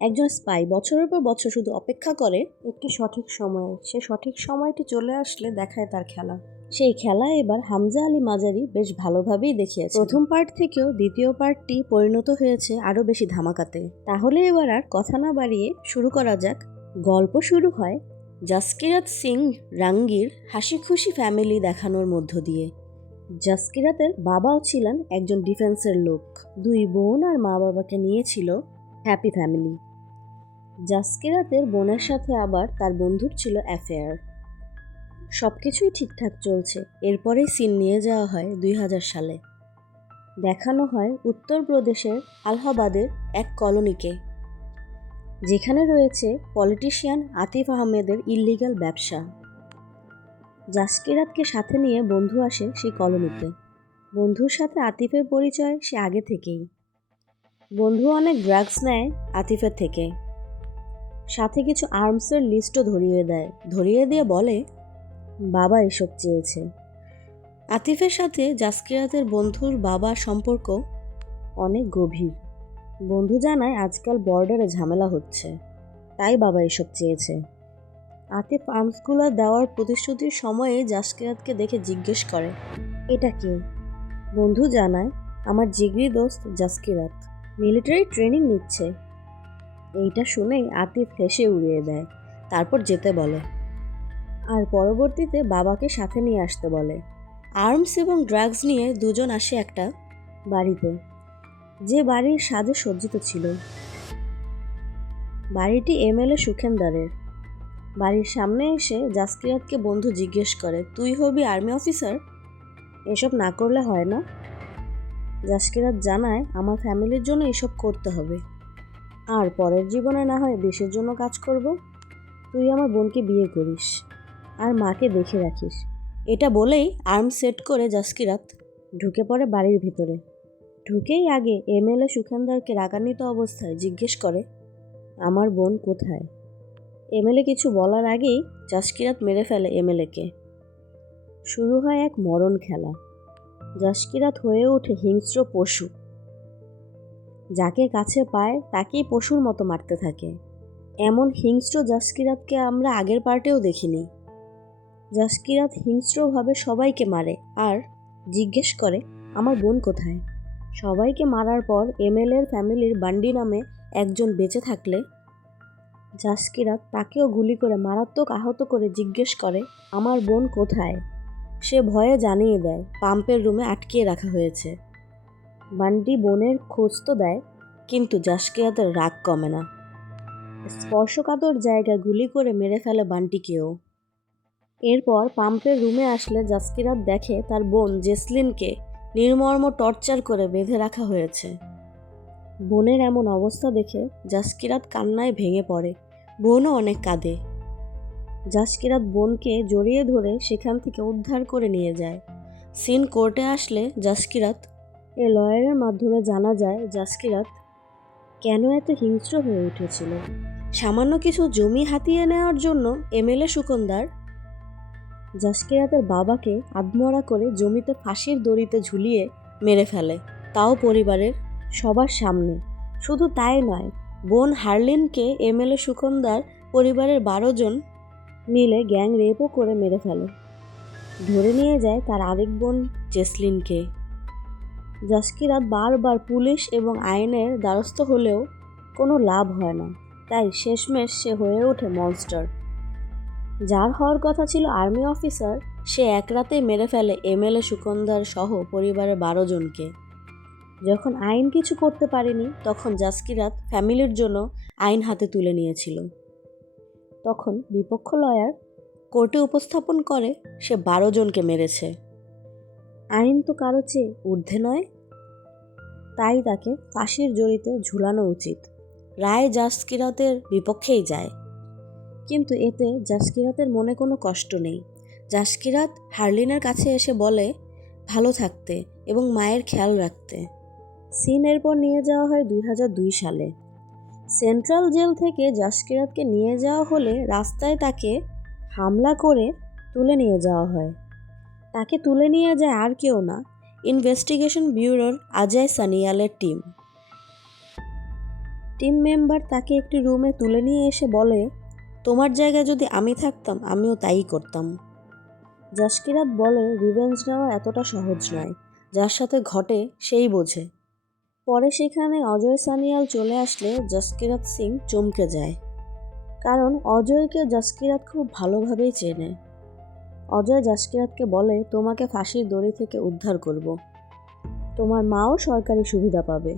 একজন স্পাই বছরের পর বছর শুধু অপেক্ষা করে একটি সঠিক সময়ে। সে সঠিক সময়টি চলে আসলে দেখায় তার খেলা। সেই খেলা এবার হামজা আলী মাজারি বেশ ভালোভাবেই দেখিয়েছে। প্রথম পার্ট থেকেও দ্বিতীয় পার্টটি পরিণত হয়েছে আরও বেশি ধামাকাতে। তাহলে এবার আর কথা না বাড়িয়ে শুরু করা যাক। গল্প শুরু হয় জাসকিরাত সিং রাঙ্গির হাসি খুশি ফ্যামিলি দেখানোর মধ্য দিয়ে। জাসকিরাতের বাবাও ছিলেন একজন ডিফেন্সের লোক। দুই বোন আর মা বাবাকে নিয়েছিল হ্যাপি ফ্যামিলি। জাসকিরাতের বোনের সাথে আবার তার বন্ধুর ছিল অ্যাফেয়ার। সব কিছুই ঠিকঠাক চলছে। এরপরেই সিন নিয়ে যাওয়া হয় 2000 সালে। দেখানো হয় উত্তরপ্রদেশের আলাহাবাদের এক কলোনিকে, যেখানে রয়েছে পলিটিশিয়ান আতিফ আহমেদের ইল্লিগাল ব্যবসা। জাসকিরাতকে সাথে নিয়ে বন্ধু আসে সেই কলোনিতে। বন্ধুর সাথে আতিফের পরিচয় সে আগে থেকেই। বন্ধু অনেক ড্রাগস নেয় আতিফের থেকে, সাথে কিছু আর্মসের লিস্টও ধরিয়ে দিয়ে বলে বাবা এসব চেয়েছে। আতিফের সাথে জাসকিরাতের বন্ধুর বাবার সম্পর্ক অনেক গভীর। বন্ধু জানায় আজকাল বর্ডারে ঝামেলা হচ্ছে, তাই বাবা এসব চেয়েছে। আতিফ আর্মসগুলো দেওয়ার প্রতিশ্রুতির সময়ে জাসকিরাতকে দেখে জিজ্ঞেস করে, এটা কে? বন্ধু জানায়, আমার জিগরি দোস্ত জাসকিরাত, মিলিটারি ট্রেনিং নিচ্ছে। এইটা শুনেই আতিফ হেসে উড়িয়ে দেয়, তারপর যেতে বলে। আর পরবর্তীতে বাবাকে সাথে নিয়ে আসতে বলে। আর্মস এবং ড্রাগস নিয়ে দুজন আসে একটা বাড়িতে, যে বাড়ির সাজে সজ্জিত ছিল। বাড়িটি এমএলএ সুখেন্দারের। বাড়ির সামনে এসে জাসকিরাতকে বন্ধু জিজ্ঞেস করে, তুই হবি আর্মি অফিসার? এসব না করলে হয় না। জাসকিরাত জানায়, আমার ফ্যামিলির জন্য এসব করতে হবে, আর পরের জীবনে না হয় দেশের জন্য কাজ করব। তুই আমার বোনকে বিয়ে করিস আর মাকে দেখে রাখিস। এটা বলেই আর্ম সেট করে জাসকিরাত ঢুকে পড়ে বাড়ির ভিতরে। ঢুকেই আগে এমএলএ সুখেন্দারকে রাগান্বিত অবস্থায় জিজ্ঞেস করে, আমার বোন কোথায়? এমএলএ কিছু বলার আগেই জাসকিরাত মেরে ফেলে এমএলএকে। শুরু হয় এক মরণ খেলা। জাসকিরাত হয়ে ওঠে হিংস্র পশু। যাকে কাছে পায় তাকেই পশুর মতো মারতে থাকে। এমন হিংস্র জাসকিরাতকে আমরা আগের পার্টেও দেখিনি। জাসকিরাত হিংস্রভাবে সবাইকে মারে আর জিজ্ঞেস করে, আমার বোন কোথায়? সবাইকে মারার পর এমএলএর ফ্যামিলির বান্ডি নামে একজন বেঁচে থাকলে জাসকিরাত তাকেও গুলি করে মারাত্মক আহত করে জিজ্ঞেস করে, আমার বোন কোথায়? সে ভয়ে জানিয়ে দেয় পাম্পের রুমে আটকিয়ে রাখা হয়েছে। বান্ডি বোনের খোঁজ তো দেয়, কিন্তু জাসকিরাতের রাগ কমে না। স্পর্শকাতর জায়গায় গুলি করে মেরে ফেলে বান্টিকেও। এরপর পাম্পের রুমে আসলে জাসকিরাত দেখে তার বোন জেসলিনকে নির্মম টর্চার করে বেঁধে রাখা হয়েছে। বোনের এমন অবস্থা দেখে জাসকিরাত কান্নায় ভেঙে পড়ে। বোনও অনেক কাঁদে। জাসকিরাত বোনকে জড়িয়ে ধরে সেখান থেকে উদ্ধার করে নিয়ে যায়। সিন কোর্টে আসলে জাসকিরাত লয়ারের মাধ্যমে জানা যায় জাসকিরাত কেন এত হিংস্র হয়ে উঠেছিল। সামান্য কিছু জমি হাতিয়ে নেওয়ার জন্য এমএলএ সুকন্দার জাসকিরাতের বাবাকে আধমরা করে জমিতে ফাঁসির দড়িতে ঝুলিয়ে মেরে ফেলে, তাও পরিবারের সবার সামনে। শুধু তাই নয়, বোন হার্লিনকে এমএলএ সুকন্দার পরিবারের 12 জন মিলে গ্যাং রেপও করে মেরে ফেলে। ধরে নিয়ে যায় তার আরেক বোন জেসলিনকে। জাসকিরাত বারবার পুলিশ এবং আইনের দ্বারস্থ হলেও কোনো লাভ হয় না, তাই শেষমেশ সে হয়ে ওঠে মনস্টার। যার হওয়ার কথা ছিল আর্মি অফিসার, সে এক রাতেই মেরে ফেলে এমএলএ সুকন্দার সহ পরিবারের 12 জনকে। যখন আইন কিছু করতে পারেনি, তখন জাসকিরাত ফ্যামিলির জন্য আইন হাতে তুলে নিয়েছিল। তখন বিপক্ষ লয়ার কোর্টে উপস্থাপন করে সে 12 জনকে মেরেছে। আইন তো কারো চেয়ে ঊর্ধ্বে নয়, তাই তাকে ফাঁসির দড়িতে ঝুলানো উচিত। রায় জাসকিরাতের বিপক্ষেই যায়, কিন্তু এতে জাসকিরাতের মনে কোনো কষ্ট নেই। জাসকিরাত হার্লিনের কাছে এসে বলে ভালো থাকতে এবং মায়ের খেয়াল রাখতে। সিন এরপর নিয়ে যাওয়া হয় 2002 সালে। সেন্ট্রাল জেল থেকে জাসকিরাতকে নিয়ে যাওয়া হলে রাস্তায় তাকে হামলা করে তুলে নিয়ে যাওয়া হয়। তাকে তুলে নিয়ে যায় আর কেউ না, ইনভেস্টিগেশন ব্যুরোর অজয় সানিয়ালের টিম। টিম মেম্বার তাকে একটি রুমে তুলে নিয়ে এসে বলে, তোমার জায়গায় যদি আমি থাকতাম আমিও তাই করতাম। জাসকিরাত বলে, রিভেঞ্জ নেওয়া এতটা সহজ নয়, যার সাথে ঘটে সেই বোঝে। পরে সেখানে অজয় সানিয়াল চলে আসলে জাসকিরাত সিং চমকে যায়, কারণ অজয়কে জাসকিরাত খুব ভালোভাবেই চেনে। অজয় জাসকিরাতকে বলে, তোমাকে ফাঁসির দড়ি থেকে উদ্ধার করব। তোমার মাও সরকারি সুবিধা পাবে,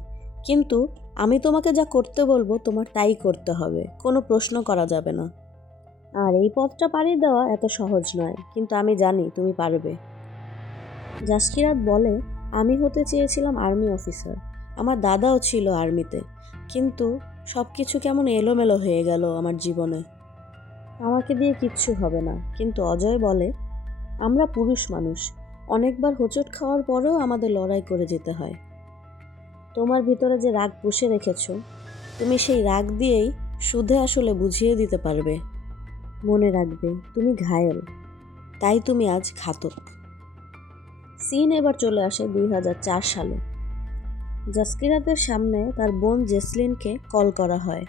কিন্তু আমি তোমাকে যা করতে বলবো তোমার তাই করতে হবে, কোনো প্রশ্ন করা যাবে না। আর এই পথটা পাড়ি দেওয়া এত সহজ নয়, কিন্তু আমি জানি তুমি পারবে। জাসকিরাত বলে, আমি হতে চেয়েছিলাম আর্মি অফিসার, আমার দাদাও ছিল আর্মিতে, কিন্তু সব কিছু কেমন এলোমেলো হয়ে গেল আমার জীবনে। আমাকে দিয়ে কিচ্ছু হবে না। কিন্তু অজয় বলে, আমরা পুরুষ মানুষ, অনেকবার হোঁচট খাওয়ার পরেও আমাদের লড়াই করে যেতে হয়। তোমার ভিতরে যে রাগ পুষে রেখেছ, তুমি সেই রাগ দিয়েই সুদে আসলে বুঝিয়ে দিতে পারবে। মনে রাখবে, তুমি ঘায়েল, তাই তুমি আজ ঘাতক। সিন এবার চলে আসে 2004 সালে। জাসকিরাতের সামনে তার বোন জেসলিনকে কল করা হয়।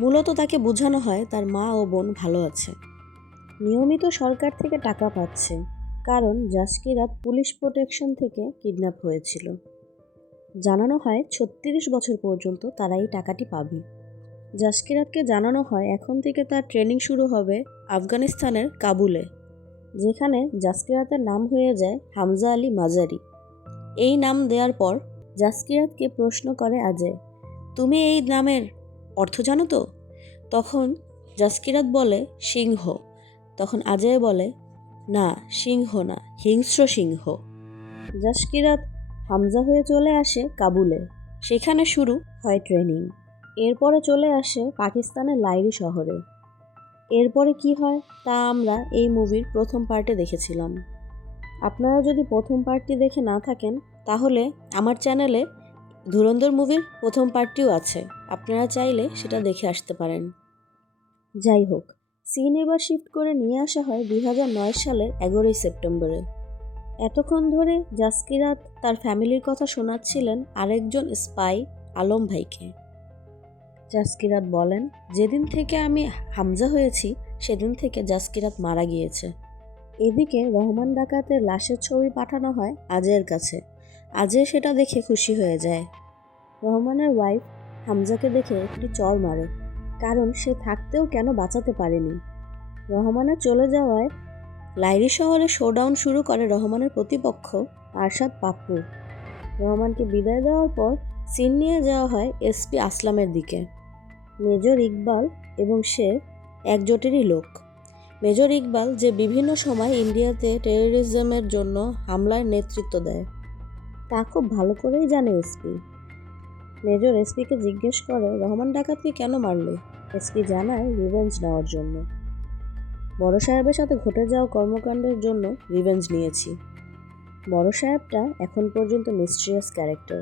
মূলত তাকে বোঝানো হয় তার মা ও বোন ভালো আছে, নিয়মিত সরকার থেকে টাকা পাচ্ছে, কারণ জাসকিরাত পুলিশ প্রোটেকশন থেকে কিডন্যাপ হয়েছিল। জানানো হয় 36 বছর পর্যন্ত তারা এই টাকাটি পাবে। জাসকিরাতকে জানানো হয় এখন থেকে তার ট্রেনিং শুরু হবে আফগানিস্তানের কাবুলে, যেখানে জাসকিরাতের নাম হয়ে যায় হামজা আলী মাজারি। এই নাম দেওয়ার পর জাসকিরাতকে প্রশ্ন করে অজয়, তুমি এই নামের অর্থ জানো তো? তখন জাসকিরাত বলে, সিংহ। তখন অজয় বলে, না, সিংহ না, হিংস্র সিংহ। জাসকিরাত হামজা হয়ে চলে আসে কাবুলে, সেখানে শুরু হয় ট্রেনিং। এরপরে চলে আসে পাকিস্তানের লাইরি শহরে। এরপরে কি হয় তা আমরা এই মুভির প্রথম পার্টে দেখেছিলাম। আপনারা যদি প্রথম পার্টটি দেখে না থাকেন, তাহলে আমার চ্যানেলে ধুরন্ধর মুভির প্রথম পার্টটিও আছে, আপনারা চাইলে সেটা দেখে আসতে পারেন। যাই হোক, সিন এবার শিফট করে নিয়ে আসা হয় 2009 সালের 11ই সেপ্টেম্বরে। এতক্ষণ ধরে জাসকিরাত তার ফ্যামিলির কথা শোনাচ্ছিলেন আরেকজন স্পাই, আলম ভাইকে। জাসকিরাত বলেন, যেদিন থেকে আমি হামজা হয়েছি সেদিন থেকে জাসকিরাত মারা গিয়েছে। এদিকে রহমান ডাকাতের লাশের ছবি পাঠানো হয় অজয়ের কাছে। অজয় সেটা দেখে খুশি হয়ে যায়। রহমানের ওয়াইফ হামজাকে দেখে একটি চর মারে, কারণ সে থাকতেও কেন বাঁচাতে পারেনি। রহমানের চলে যাওয়ায় লাইরি শহরে শোডাউন শুরু করে রহমানের প্রতিপক্ষ আরশাদ পাপ্পু। রহমানকে বিদায় দেওয়ার পর সিন নিয়ে যাওয়া হয় এসপি আসলামের দিকে। মেজর ইকবাল এবং সে একজোটেরই লোক। মেজর ইকবাল যে বিভিন্ন সময় ইন্ডিয়াতে টেরোরিজমের জন্য হামলার নেতৃত্ব দেয়, তা খুব ভালো করেই জানে এসপি। মেজর এসপিকে জিজ্ঞেস করে, রহমান ডাকাতকে কেন মারলে? এসপি জানায়, রিভেঞ্জ নেওয়ার জন্য। বড় সাহেবের সাথে ঘটে যাওয়া কর্মকাণ্ডের জন্য রিভেঞ্জ নিয়েছি। বড় সাহেবটা এখন পর্যন্ত মিস্ট্রিয়াস ক্যারেক্টার।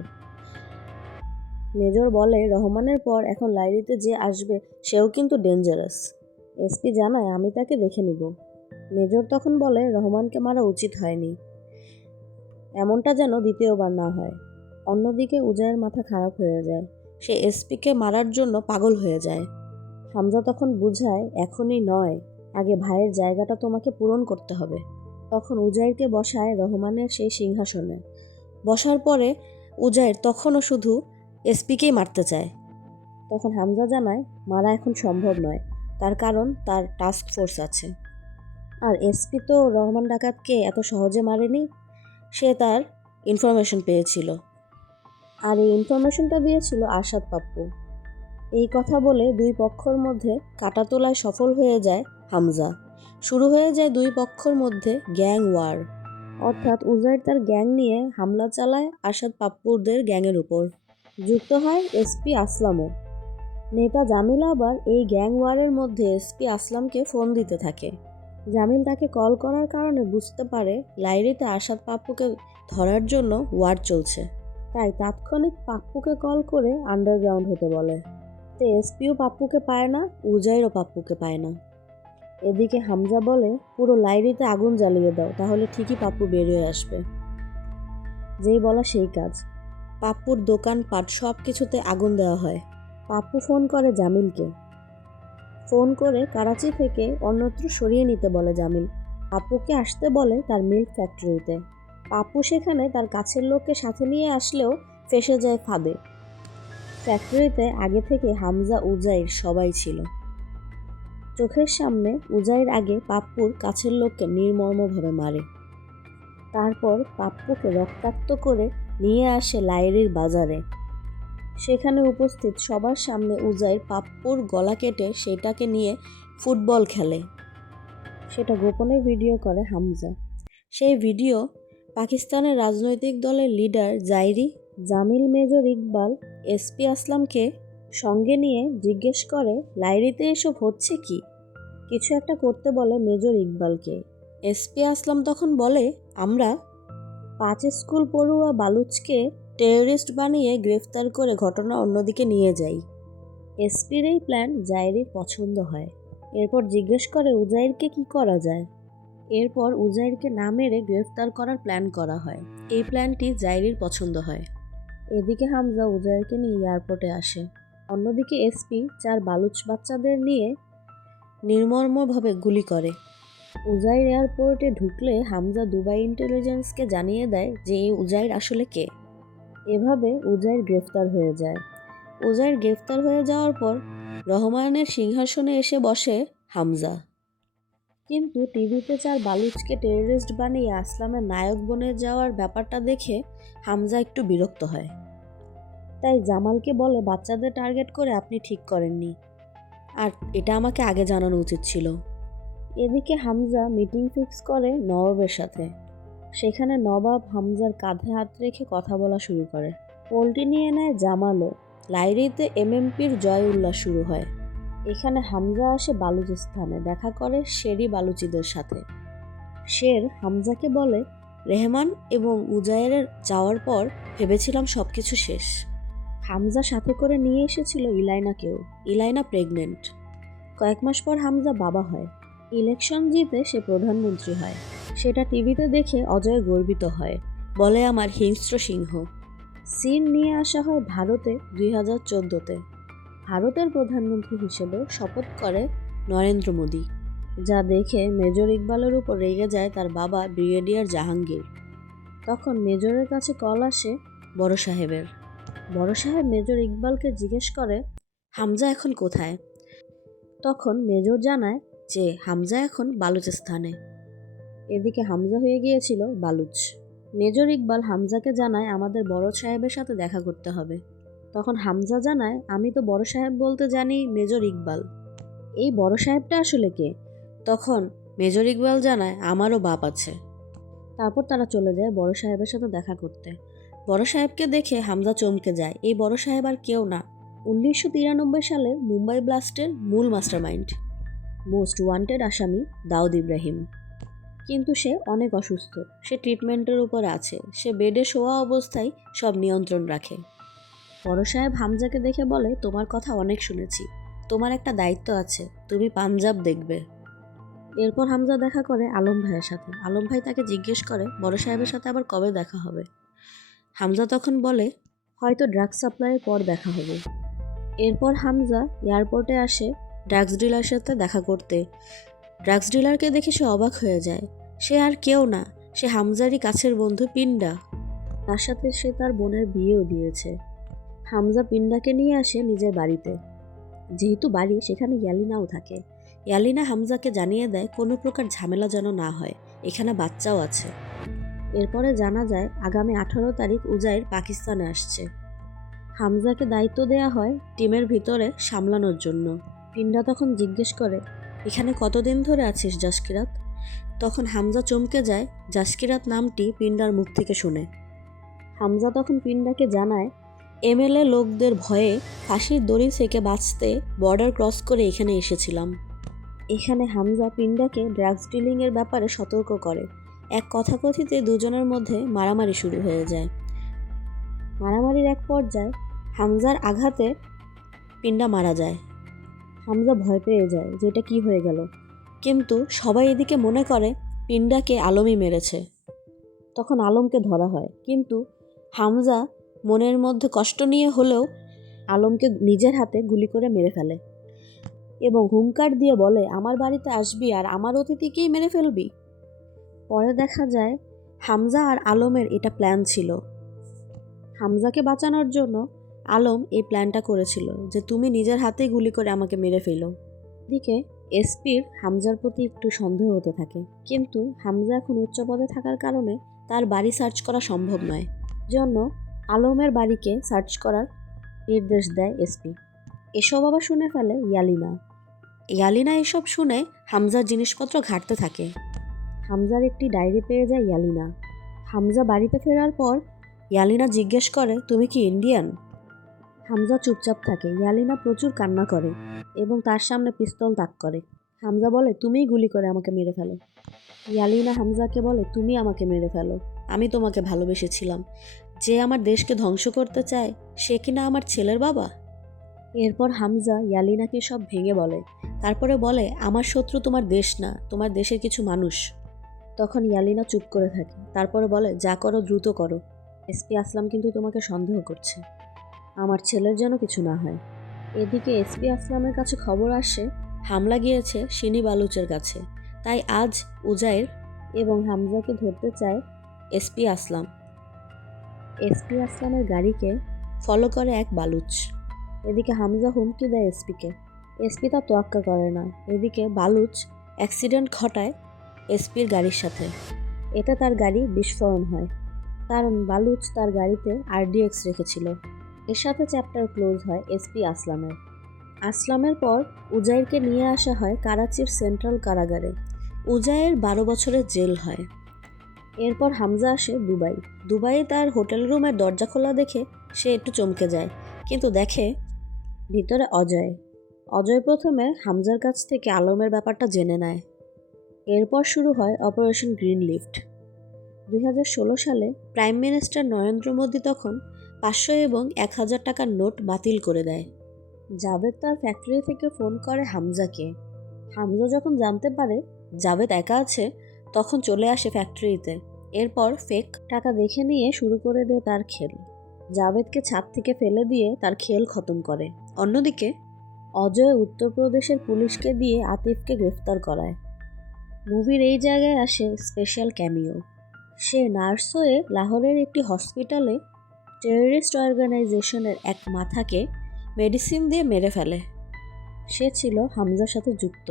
মেজর বলে, রহমানের পর এখন লাইরিতে যে আসবে সেও কিন্তু ডেঞ্জারাস। এসপি জানায়, আমি তাকে দেখে নিব। মেজর তখন বলে, রহমানকে মারা উচিত হয়নি, এমনটা যেন দ্বিতীয়বার না হয়। অন্যদিকে উদয়ের মাথা খারাপ হয়ে যায়, সে এসপিকে মারার জন্য পাগল হয়ে যায়। হামজা তখন বুঝায়, এখনই নয়, আগে ভাইয়ের জায়গাটা তোমাকে পূরণ করতে হবে। তখন উজাইরকে বসায় রহমানের সেই সিংহাসনে। বসার পরে উজাইর তখনও শুধু এসপিকেই মারতে চায়। তখন হামজা জানায়, মারা এখন সম্ভব নয়, তার কারণ তার টাস্ক ফোর্স আছে। আর এসপি তো রহমান ডাকাতকে এত সহজে মারেনি, সে তার ইনফরমেশন পেয়েছিল, আর এই ইনফরমেশনটা দিয়েছিল আরশাদ পাপ্পু। এই কথা বলে দুই পক্ষের মধ্যে কাটা তোলায় সফল হয়ে যায় হামজা। শুরু হয়ে যায় দুই পক্ষের মধ্যে গ্যাং ওয়ার, অর্থাৎ উজাইর তার গ্যাং নিয়ে হামলা চালায় আরশাদ পাপ্পুরদের গ্যাংয়ের উপর। যুক্ত হয় এসপি আসলামও। নেতা জামিল আবার এই গ্যাং ওয়ারের মধ্যে এসপি আসলামকে ফোন দিতে থাকে। জামিল তাকে কল করার কারণে বুঝতে পারে লাইরিতে আরশাদ পাপ্পুকে ধরার জন্য ওয়ার চলছে, তাই তাৎক্ষণিক পাপ্পুকে কল করে আন্ডারগ্রাউন্ড হতে বলে। তো এসপিও পাপ্পুকে পায় না, উজাইরও পাপ্পুকে পায় না। এদিকে হামজা বলে, পুরো লাইরিতে আগুন জ্বালিয়ে দাও, তাহলে ঠিকই পাপ্পু বেরিয়ে আসবে। যেই বলা সেই কাজ, পাপ্পুর দোকানপাট সব কিছুতে আগুন দেওয়া হয়। পাপ্পু ফোন করে জামিলকে। ফোন করে করাচি থেকে অন্যত্র সরিয়ে নিতে বলে জামিল। পাপ্পুকে আসতে বলে তার মিল্ক ফ্যাক্টরিতে। পাপ্পু সেখানে তার কাছের লোককে সাথে নিয়ে আসলেও ফেঁসে যায় ফাঁদে। ফ্যাক্টরিতে আগে থেকে হামজা, উজাইর সবাই ছিল। চোখের সামনে উজাইর আগে পাপ্পুর কাছের লোককে নির্মমভাবে মারে। তারপর পাপ্পুকে রক্তাক্ত করে নিয়ে আসে লাইরির বাজারে। সেখানে উপস্থিত সবার সামনে উজাইর পাপ্পুর গলা কেটে সেটাকে নিয়ে ফুটবল খেলে। সেটা গোপনে ভিডিও করে হামজা। সেই ভিডিও পাকিস্তানের রাজনৈতিক দলের leader Zairi, Jamil, major Iqbal, SP আসলামকে সঙ্গে নিয়ে জিজ্ঞেস করে লাইরিতে এসব হচ্ছে কি। কিছু একটা করতে বলে মেজর ইকবালকে। এসপি আসলাম তখন বলে, আমরা 5 স্কুল পড়ুয়া বালুচকে টেররিস্ট বানিয়ে গ্রেফতার করে ঘটনা অন্যদিকে নিয়ে যাই। এসপির এই প্ল্যান জাইরির পছন্দ হয়। এরপর জিজ্ঞেস করে উজাইরকে কি করা যায়। এরপর উজাইরকে না মেরে গ্রেফতার করার প্ল্যান করা হয়। এই প্ল্যানটি জাইরির পছন্দ হয়। এদিকে হামজা উজাইরকে নিয়ে এয়ারপোর্টে আসে। অন্যদিকে এসপি 4 বালুচ বাচ্চাদের নিয়ে নির্মমভাবে গুলি করে। উজাইর এয়ারপোর্টে ঢুকলে হামজা দুবাই ইন্টেলিজেন্সকে জানিয়ে দেয় যে এই উজাইর আসলে কে। এভাবে উজাইর গ্রেফতার হয়ে যায়। উজাইর গ্রেফতার হয়ে যাওয়ার পর রহমানের সিংহাসনে এসে বসে হামজা। কিন্তু টিভিতে 4 বালুচকে টেররিস্ট বানিয়ে আসলামের নায়ক বনে যাওয়ার ব্যাপারটা দেখে হামজা একটু বিরক্ত হয়। তাই জামালকে বলে, বাচ্চাদের টার্গেট করে আপনি ঠিক করেননি, আর এটা আমাকে আগে জানানো উচিত ছিল। এদিকে হামজা মিটিং ফিক্স করে নবাবের সাথে। সেখানে নবাব হামজার কাঁধে হাত রেখে কথা বলা শুরু করে। পোলটি নিয়ে নেয় জামালও। লাইরিতে এমএমপির জয় উল্লাস শুরু হয়। এখানে হামজা আসে বালুচিস্তানে, দেখা করে শেরি বালুচিদের সাথে। শের হামজাকে বলে, রেহমান এবং উজাইরের যাওয়ার পর ভেবেছিলাম সব কিছু শেষ। হামজা সাথে করে নিয়ে এসেছিল ইলাইনাকেও। ইলাইনা প্রেগনেন্ট। কয়েক মাস পর হামজা বাবা হয়। ইলেকশন জিতে সে প্রধানমন্ত্রী হয়। সেটা টিভিতে দেখে অজয় গর্বিত হয়, বলে আমার হিংস্র সিংহ। সিন নিয়ে আসা হয় ভারতে 2014-তে। ভারতের প্রধানমন্ত্রী হিসেবে শপথ করে নরেন্দ্র মোদী, যা দেখে মেজর ইকবালের উপর রেগে যায় তার বাবা ব্রিগেডিয়ার জাহাঙ্গীর। তখন মেজরের কাছে কল আসে বড় সাহেবের। বড় সাহেব মেজর ইকবালকে জিজ্ঞেস করে, হামজা এখন কোথায়? তখন মেজর জানায় যে হামজা এখন বালুচিস্তানে। এদিকে হামজা হয়ে গিয়েছিল বালুচ। মেজর ইকবাল হামজাকে জানায়, আমাদের বড় সাহেবের সাথে দেখা করতে হবে। তখন হামজা জানায়, আমি তো বড় সাহেব বলতে জানি মেজর ইকবাল। এই বড় সাহেবটা আসলে কে? তখন মেজর ইকবাল জানায়, আমারও বাপ আছে। তারপর তারা চলে যায় বড় সাহেবের সাথে দেখা করতে। বড় সাহেবকে দেখে হামজা চমকে যায়। এই বড় সাহেব আর কেউ না, 1993 সালের মুম্বাই ব্লাস্টের মূল মাস্টারমাইন্ড, মোস্ট ওয়ান্টেড আসামি দাউদ ইব্রাহিম। কিন্তু সে অনেক অসুস্থ। সে ট্রিটমেন্টের উপর আছে। সে বেডে শোয়া অবস্থায় সব নিয়ন্ত্রণ রাখে। বড় সাহেব হামজাকে দেখে বলে, তোমার কথা অনেক শুনেছি। তোমার একটা দায়িত্ব আছে, তুমি পাঞ্জাব দেখবে। এরপর হামজা দেখা করে আলম ভাইয়ের সাথে। আলম ভাই তাকে জিজ্ঞেস করে, বড় সাহেবের সাথে আবার কবে দেখা হবে? হামজা তখন বলে, হয়তো ড্রাগস সাপ্লাইয়ের পর দেখা হবে। এরপর হামজা এয়ারপোর্টে আসে ড্রাগস ডিলারের সাথে দেখা করতে। ড্রাগস ডিলারকে দেখে সে অবাক হয়ে যায়। সে আর কেউ না, সে হামজারই কাছের বন্ধু পিন্ডা। তার সাথে সে তার বোনের বিয়েও দিয়েছে। হামজা পিন্ডাকে নিয়ে আসে নিজের বাড়িতে। যেহেতু বাড়ি, সেখানে ইয়ালিনাও থাকে। ইয়ালিনা হামজাকে জানিয়ে দেয় কোনো প্রকার ঝামেলা যেন না হয়, এখানে বাচ্চাও আছে। এরপরে জানা যায় আগামী 18 তারিখ উজাইর পাকিস্তানে আসছে। হামজাকে দায়িত্ব দেয়া হয় টিমের ভিতরে সামলানোর জন্য। পিন্ডা তখন জিজ্ঞেস করে, এখানে কতদিন ধরে আছিস জাসকিরাত? তখন হামজা চমকে যায় জাসকিরাত নামটি পিন্ডার মুখ থেকে শুনে। হামজা তখন পিন্ডাকে জানায়, এমএলএ লোকদের ভয়ে ফাঁসির দড়ি থেকে বাঁচতে বর্ডার ক্রস করে এখানে এসেছিলাম। এখানে হামজা পিন্ডাকে ড্রাগস ডিলিংয়ের ব্যাপারে সতর্ক করে। এক কথাকথিতে দুজনের মধ্যে মারামারি শুরু হয়ে যায়। মারামারির এক পর্যায়ে হামজার আঘাতে পিন্ডা মারা যায়। হামজা ভয় পেয়ে যায় যে এটা কী হয়ে গেল, কিন্তু সবাই এদিকে মনে করে পিন্ডাকে আলমই মেরেছে। তখন আলমকে ধরা হয়, কিন্তু হামজা মনের মধ্যে কষ্ট নিয়ে হলেও আলমকে নিজের হাতে গুলি করে মেরে ফেলে এবং হুঙ্কার দিয়ে বলে, আমার বাড়িতে আসবি আর আমার অতিথিকেই মেরে ফেলবি। পরে দেখা যায় হামজা আর আলমের এটা প্ল্যান ছিল। হামজাকে বাঁচানোর জন্য আলম এই প্ল্যানটা করেছিল যে তুমি নিজের হাতেই গুলি করে আমাকে মেরে ফেলো। এদিকে এসপির হামজার প্রতি একটু সন্দেহ হতে থাকে, কিন্তু হামজা এখন উচ্চ পদে থাকার কারণে তার বাড়ি সার্চ করা সম্ভব নয়। জন্য আলমের বাড়িকে সার্চ করার নির্দেশ দেয় এসপি। এসব আবার শুনে ফেলে ইয়ালিনা এসব শুনে হামজার জিনিসপত্র ঘাঁটতে থাকে। হামজার একটি ডায়েরি পেয়ে যায় ইয়ালিনা। হামজা বাড়িতে ফেরার পর ইয়ালিনা জিজ্ঞেস করে, তুমি কি ইন্ডিয়ান? হামজা চুপচাপ থাকে। ইয়ালিনা প্রচুর কান্না করে এবং তার সামনে পিস্তল তাক করে। হামজা বলে, তুমিই গুলি করে আমাকে মেরে ফেলো। ইয়ালিনা হামজাকে বলে, তুমি আমাকে মেরে ফেলো, আমি তোমাকে ভালোবেসেছিলাম। যে আমার দেশকে ধ্বংস করতে চায় সে কিনা আমার ছেলের বাবা। এরপর হামজা ইয়ালিনাকে সব ভেঙে বলে। তারপরে বলে, আমার শত্রু তোমার দেশ না, তোমার দেশের কিছু মানুষ। তখন ইয়ালিনা চুপ করে থাকে। তারপরে বলে, যা করো দ্রুত করো, এসপি আসলাম কিন্তু তোমাকে সন্দেহ করছে, আমার ছেলের যেন কিছু না হয়। এদিকে এসপি আসলামের কাছে খবর আসে হামলা গিয়েছে সিনি বালুচের কাছে। তাই আজ উজাইর এবং হামজাকে ধরতে চায় এসপি আসলাম। এসপি আসলামের গাড়িকে ফলো করে এক বালুচ। এদিকে হামজা হুমকি দেয় এসপিকে। এসপি তা তোয়াক্কা করে না। এদিকে বালুচ অ্যাক্সিডেন্ট ঘটায় এসপির গাড়ির সাথে। এতে তার গাড়ি বিস্ফোরণ হয়, কারণ বালুচ তার গাড়িতে RDX রেখেছিল। এর সাথে চ্যাপ্টার ক্লোজ হয় এসপি আসলামের পর উজাইরকে নিয়ে আসা হয় করাচির সেন্ট্রাল কারাগারে। উজাইর 12 বছরের জেল হয়। এরপর হামজা আসে দুবাইয়ে তার হোটেল রুমের দরজা খোলা দেখে সে একটু চমকে যায়, কিন্তু দেখে ভিতরে অজয় প্রথমে হামজার কাছ থেকে আলমের ব্যাপারটা জেনে নেয়। এরপর শুরু হয় অপারেশন গ্রিন লিফট। 2016 সালে প্রাইম মিনিস্টার নরেন্দ্র মোদী তখন 500 এবং 1000 টাকার নোট বাতিল করে দেয়। জাভেদ তার ফ্যাক্টরি থেকে ফোন করে হামজাকে। হামজা যখন জানতে পারে জাভেদ একা আছে, তখন চলে আসে ফ্যাক্টরিতে। এরপর ফেক টাকা দেখে নিয়ে শুরু করে দেয় তার খেল। জাভেদকে ছাদ থেকে ফেলে দিয়ে তার খেল খতম করে। অন্যদিকে অজয় উত্তরপ্রদেশের পুলিশকে দিয়ে আতিফকে গ্রেফতার করায়। মুভির এই জায়গায় আসে স্পেশাল ক্যামিও। সে নার্স হয়ে লাহোরের একটি হসপিটালে টেররিস্ট অর্গানাইজেশনের এক মাথাকে মেডিসিন দিয়ে মেরে ফেলে। সে ছিল হামজার সাথে যুক্ত।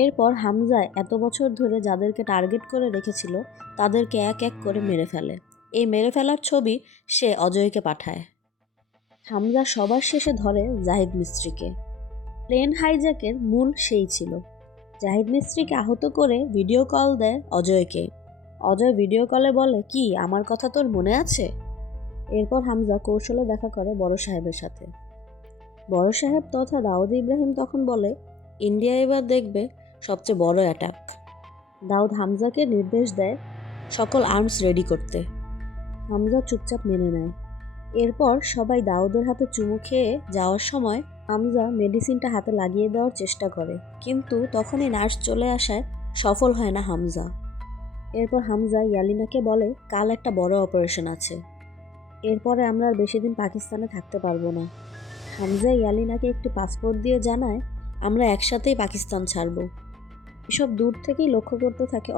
এরপর হামজা এত বছর ধরে যাদেরকে টার্গেট করে রেখেছিল তাদেরকে এক এক করে মেরে ফেলে। এই মেরে ফেলার ছবি সে অজয়কে পাঠায়। হামজা সবার শেষে ধরে জাহিদ মিস্ত্রিকে। প্লেন হাইজ্যাকের মূল সেই ছিল। জাহিদ মিস্ত্রিকে আহত করে ভিডিও কল দেয় অজয়কে। অজয় ভিডিও কলে বলে, কি আমার কথা তোর মনে আছে? এরপর হামজা কৌশলে দেখা করে বড় সাহেবের সাথে। বড় সাহেব তথা দাউদ ইব্রাহিম তখন বলে, ইন্ডিয়া এবার দেখবে সবচেয়ে বড় অ্যাটাক। দাউদ হামজাকে নির্দেশ দেয় সকল আর্মস রেডি করতে। হামজা চুপচাপ মেনে নেয়। এরপর সবাই দাউদের হাতে চুমু খেয়ে যাওয়ার সময় হামজা মেডিসিনটা হাতে লাগিয়ে দেওয়ার চেষ্টা করে, কিন্তু তখনই নার্স চলে আসায় সফল হয় না হামজা। এরপর হামজা ইয়ালিনাকে বলে, কাল একটা বড় অপারেশন আছে, এরপরে আমরা আর বেশি দিন পাকিস্তানে থাকতে পারবো না। হামজা ইয়ালিনাকে একটি পাসপোর্ট দিয়ে জানায়, আমরা একসাথেই পাকিস্তান ছাড়ব। এসব দূর থেকেই লক্ষ্য করতে থাকে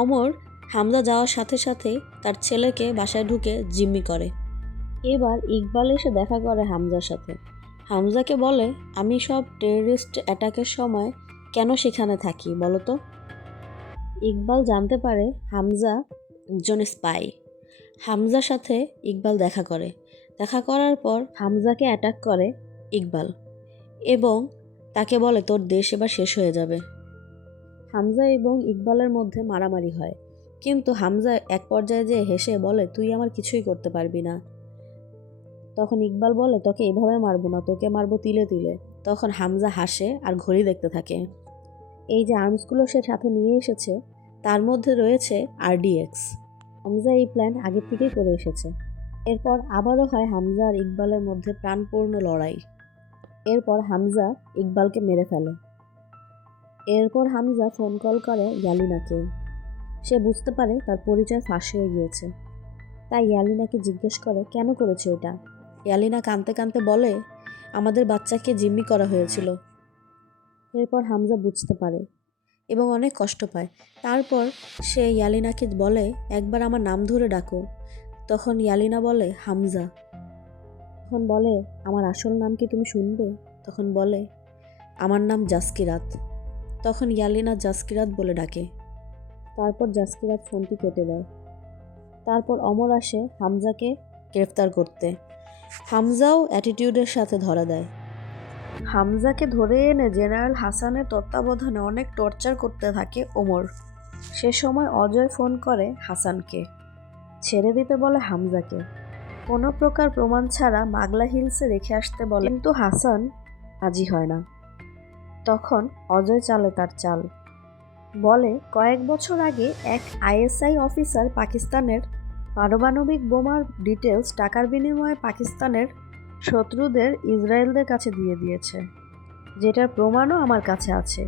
অমর হামজা যাওয়ার সাথে সাথেই তার ছেলেকে বাসায় ঢুকে জিম্মি করে। এবার ইকবাল এসে দেখা করে হামজার সাথে। হামজাকে বলে, আমি সব টেররিস্ট অ্যাটাকের সময় কেন সেখানে থাকি বলো তো? ইকবাল জানতে পারে হামজা একজন স্পাই। হামজার সাথে ইকবাল দেখা করার পর হামজাকে অ্যাটাক করে ইকবাল এবং তাকে বলে, তোর দেশ এবার শেষ হয়ে যাবে। হামজা এবং ইকবালের মধ্যে মারামারি হয়, কিন্তু হামজা এক পর্যায়ে যেয়ে হেসে বলে, তুই আমার কিছুই করতে পারবি না। তখন ইকবাল বলে, তোকে এভাবে মারবো না, তোকে মারবো তিলে তিলে। তখন হামজা হাসে আর ঘড়ি দেখতে থাকে। এই যে আর্মসগুলো সে সাথে নিয়ে এসেছে তার মধ্যে রয়েছে RDX। হামজা এই প্ল্যান আগে থেকেই করে এসেছে। এরপর আবারও হয় হামজা আর ইকবালের মধ্যে প্রাণপূর্ণ লড়াই। এরপর হামজা ইকবালকে মেরে ফেলে। এরপর হামজা ফোন কল করে ইয়ালিনাকে। সে বুঝতে পারে তার পরিচয় ফাঁস হয়ে গিয়েছে। তাই ইয়ালিনাকে জিজ্ঞেস করে, কেন করেছে এটা? ইয়ালিনা কাঁদতে কাঁদতে বলে, আমাদের বাচ্চাকে জিম্মি করা হয়েছিল। এরপর হামজা বুঝতে পারে এবং অনেক কষ্ট পায়। তারপর সে ইয়ালিনাকে বলে, একবার আমার নাম ধরে ডাকো। তখন ইয়ালিনা বলে, হামজা। তখন বলে, আমার আসল নাম কি তুমি শুনবে? তখন বলে, আমার নাম জাসকিরাত। তখন ইয়ালিনা জাসকিরাত বলে ডাকে। তারপর জাসকিরাত ফোনটি কেটে দেয়। তারপর অমর আসে হামজাকে গ্রেফতার করতে। হামজাও অ্যাটিটিউডের সাথে ধরা দেয়। হামজাকে ধরে এনে জেনারেল হাসানের তত্ত্বাবধানে অনেক টর্চার করতে থাকে ওমর। সে সময় অজয় ফোন করে হাসানকে, ছেড়ে দিতে বলে হামজাকে। কোনো প্রকার প্রমাণ ছাড়া মাগলা হিলসে রেখে আসতে বলে, কিন্তু হাসান রাজি হয় না। তখন অজয় চালে তার চাল। বলে, কয়েক বছর আগে এক আইএসআই অফিসার পাকিস্তানের পারমাণবিক বোমার ডিটেলস টাকার বিনিময়ে পাকিস্তানের শত্রুদের ইসরায়েলদের কাছে দিয়ে দিয়েছে, যেটার প্রমাণও আমার কাছে আছে।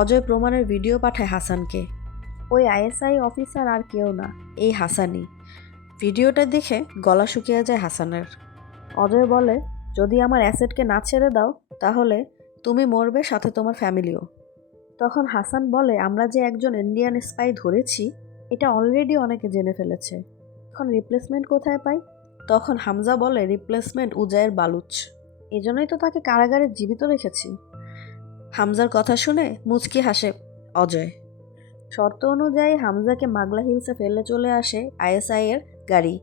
অজয় প্রমাণের ভিডিও পাঠায় হাসানকে। ওই আইএসআই অফিসার আর কেউ না, এই হাসানই। ভিডিওটা দেখে গলা শুকিয়ে যায় হাসানের। অজয় বলে, যদি আমার অ্যাসেটকে না ছেড়ে দাও তাহলে তুমি মরবে, সাথে তোমার ফ্যামিলিও। তখন হাসান বলে, আমরা যে একজন ইন্ডিয়ান স্পাই ধরেছি এটা অলরেডি অনেকে জেনে ফেলেছে, এখন রিপ্লেসমেন্ট কোথায় পাই? তখন হামজা বলে, রিপ্লেসমেন্ট উজায়ের বালুচ, এজন্যই তো তাকে কারাগারে জীবিত রেখেছি। হামজার কথা শুনে মুচকি হাসে অজয়। শর্ত অনুযায়ী হামজাকে মাগলা হিলসে ফেলে চলে আসে আইএসআই এর গাড়ি।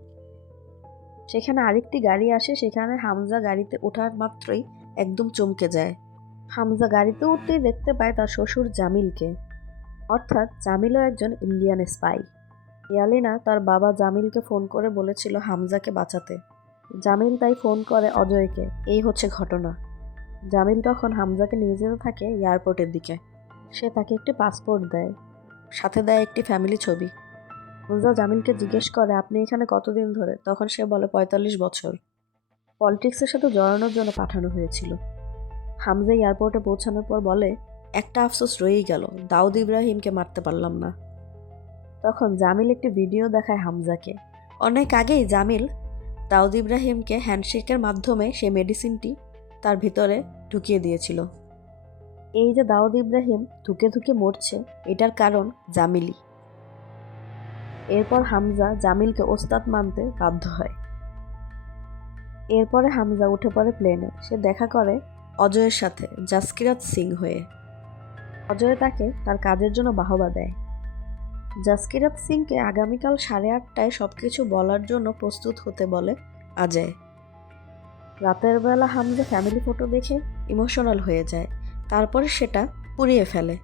সেখানে আরেকটি গাড়ি আসে, সেখানে হামজা গাড়িতে ওঠার মাত্রই একদম চমকে যায়। হামজা গাড়িতে উঠতেই দেখতে পায় তার শ্বশুর জামিলকে, অর্থাৎ জামিলও একজন ইন্ডিয়ান স্পাই। ইয়ালিনা তার বাবা জামিলকে ফোন করে বলেছিল হামজাকে বাঁচাতে। জামিল তাই ফোন করে অজয়কে। এই হচ্ছে ঘটনা। জামিল তখন হামজাকে নিয়ে যেতে থাকে এয়ারপোর্টের দিকে। সে তাকে একটি পাসপোর্ট দেয়, সাথে দেয় একটি ফ্যামিলি ছবি। হামজা জামিলকে জিজ্ঞেস করে, আপনি এখানে কতদিন ধরে? তখন সে বলে, 45 বছর। পলিটিক্সের সাথে জড়ানোর জন্য পাঠানো হয়েছিল। হামজা এয়ারপোর্টে পৌঁছানোর পর বলে, একটা আফসোস রয়েই গেল, দাউদ ইব্রাহিমকে মারতে পারলাম না। তখন জামিল একটি ভিডিও দেখায় হামজাকে। অনেক আগেই জামিল দাউদ ইব্রাহিমকে হ্যান্ডশেকের মাধ্যমে সে মেডিসিনটি তার ভিতরে ঢুকিয়ে দিয়েছিল। এই যে দাউদ ইব্রাহিম ধুকে ধুকে মরছে, এটার কারণ জামিলই। এরপর হামজা জামিলকে ওস্তাদ মানতে বাধ্য হয়। এরপরে হামজা উঠে পড়ে প্লেনে। সে দেখা করে অজয়ের সাথে, জাসকিরাত সিং হয়ে। অজয় তাকে তার কাজের জন্য বাহবা দেয়। জাসকিরাত সিংকে আগামীকাল 8:30টায় সবকিছু বলার জন্য প্রস্তুত হতে বলে অজয়। রাতের বেলা হামজা ফ্যামিলি ফটো দেখে ইমোশনাল হয়ে যায়, তারপরে সেটা পুড়িয়ে ফেলে।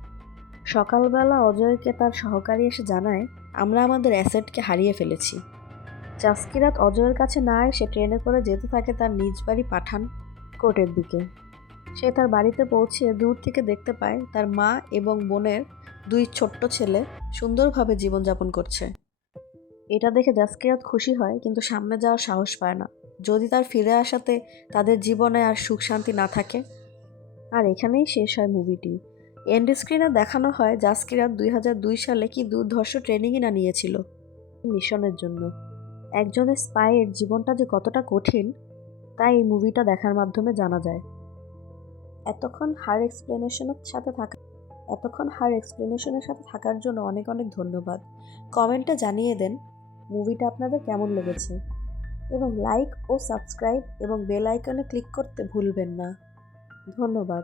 সকালবেলা অজয়কে তার সহকারী এসে জানায়, আমরা আমাদের অ্যাসেটকে হারিয়ে ফেলেছি। জাসকিরাত অজয়ের কাছে না এসে ট্রেনে করে যেতে থাকে তার নিজ বাড়ি পাঠান কোর্টের দিকে। সে তার বাড়িতে পৌঁছে দূর থেকে দেখতে পায় তার মা এবং বোনের 2 ছোট্ট ছেলে সুন্দরভাবে জীবনযাপন করছে। এটা দেখে জাসকিরাত খুশি হয়, কিন্তু সামনে যাওয়ার সাহস পায় না, যদি তার ফিরে আসাতে তাদের জীবনে আর সুখ শান্তি না থাকে। আর এখানেই শেষ হয় মুভিটি। এন্ড স্ক্রিনে দেখানো হয় জাসকিরাত 2002 সালে কি দুর্ধর্ষ ট্রেনিংই না নিয়েছিল মিশনের জন্য। একজনের স্পাইয়ের জীবনটা যে কতটা কঠিন তাই এই মুভিটা দেখার মাধ্যমে জানা যায়। এতক্ষণ হার এক্সপ্লেনেশনের সাথে থাকার জন্য অনেক অনেক ধন্যবাদ। কমেন্টে জানিয়ে দেন মুভিটা আপনাদের কেমন লেগেছে, এবং লাইক ও সাবস্ক্রাইব এবং বেল আইকনে ক্লিক করতে ভুলবেন না। ধন্যবাদ।